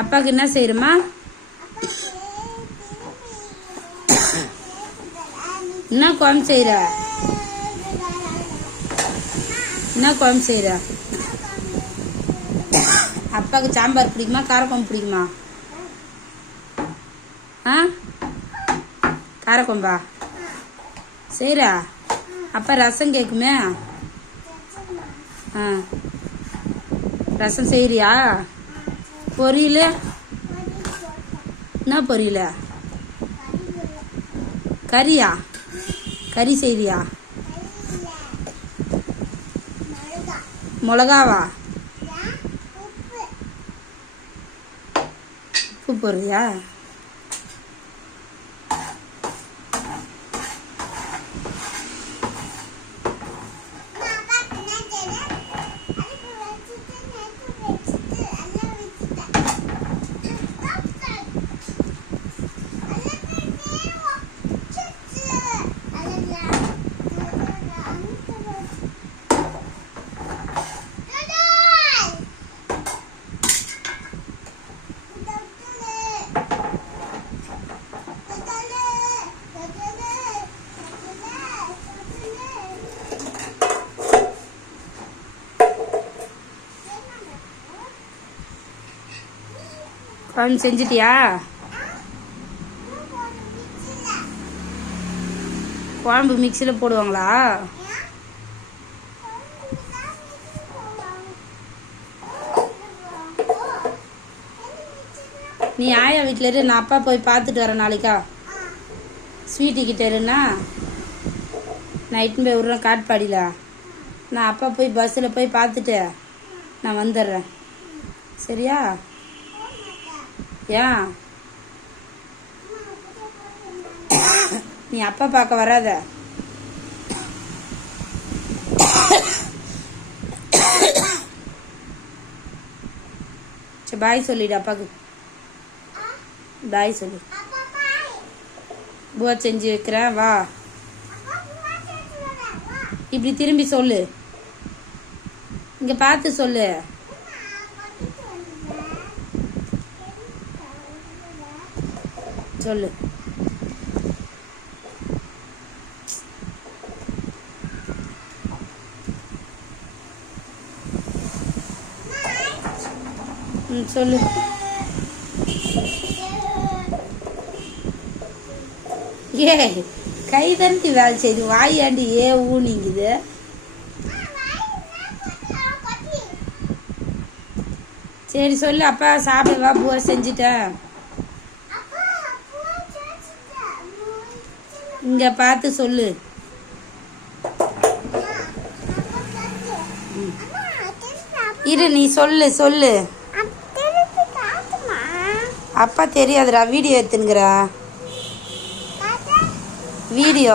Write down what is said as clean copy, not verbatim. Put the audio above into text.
அப்பாவுக்கு என்ன செய்யறமா? என்ன குழம்பு செய்யற? என்ன குழம்பு செய்யற? அப்பாவுக்கு சாம்பார் பிடிக்குமா காரக்குழம்பு பிடிக்குமா? ஆ காரக்குழம்பா செய்யறா? அப்பா ரசம் கேட்குமே. ஆ ரசம் செய்யறியா? பொரியல் என்ன பொரியல? கறியா? கறி செய்யறியா? மிளகாவா? உப்பு போடுறியா? குழம்பு செஞ்சிட்டியா? குழம்பு மிக்சியில் போடுவாங்களா? நீ ஆயா வீட்டில் இரு, நான் அப்பா போய் பார்த்துட்டு வரேன் நாளைக்கா. ஸ்வீட்டு கிட்ட இருன்னா நைட்டுன்னு போய் விட்றேன் காட்பாடியில். நான் அப்பா போய் பஸ்ஸில் போய் பார்த்துட்டு நான் வந்துடுறேன். சரியா? ஏன் நீ அப்பா பார்க்க வராத? சரி பாய் சொல்லிடு அப்பாவுக்கு. பாய் சொல்லு. பூவா செஞ்சு வைக்கிறேன் வா. இப்படி திரும்பி சொல்லு, இங்க பார்த்து சொல்லு. சொல்லு. சொல்லு. ஏ கை தண்ணி வேலை செய்து வாயாண்டி ஏ ஊனிங்குது. சரி சொல்லு. அப்பா சாப்பிடுவா பூவா செஞ்சுட்டேன். இங்க பார்த்து சொல்லு. இரு நீ சொல்லு சொல்லு. அப்பா தெரியாதுடா, வீடியோ எடுத்துனுக்குறா. வீடியோ